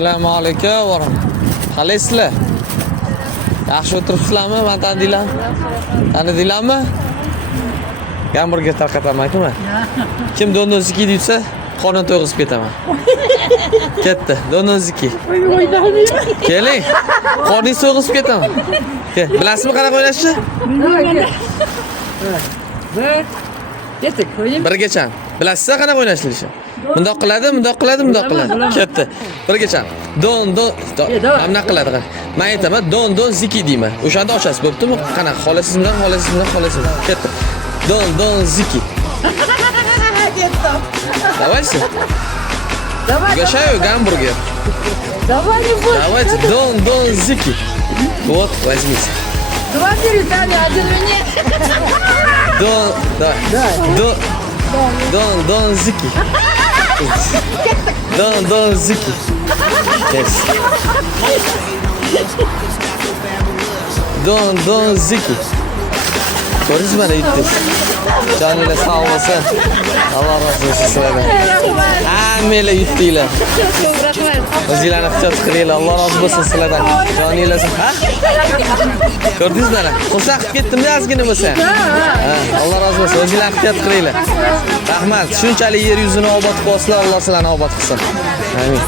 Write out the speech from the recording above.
Assalomu alaykum. Qalaysizlar? Yaxshi o'tiribsizlarmi? Men tanidinglarmi? Gamburger tarqataman-ku. Kim donoziki deysa, qonun to'g'izib ketaman. Ketdi, donoziki. Keling. Qoningiz to'g'izib ketaman. Kel, bilasizmi qanaqa o'ynashni? Birgacha. Bilasizmi qanaqa o'ynashni? Bundoq qiladi. Ketdi. Birgacha. Don. Hamma qiladi. Men aytaman, don ziki deyman. O'shanda ochasiz, bo'ptimi? Qanaqa xolasizmi? Ketdi. Don ziki. Давайте. Угощаю гамбургер. Давайте, Дон Зики. Вот, возьмите. Два передали, один мне. Дон Зики. Дон Зики. Yes. Don Ziki. Ko'rdingiz mana yutdingiz. Joninglar sog' bo'lsin. Alloh rozi bo'lsin sizlardan. Hammanglar yutdinglar. O'zinglarni ehtiyot qilinglar. Alloh rozi bo'lsin sizlardan. Joninglar ha? Ko'rdingiz mana. Xursand qilib ketdim ozgina bo'lsa. Ha, Alloh rozi bo'lsin. O'zinglarni ehtiyot qilinglar. Rahmat. Shunchalik yer yuzini obod qilsizlar, Alloh sizlarni obod qilsin. Amin.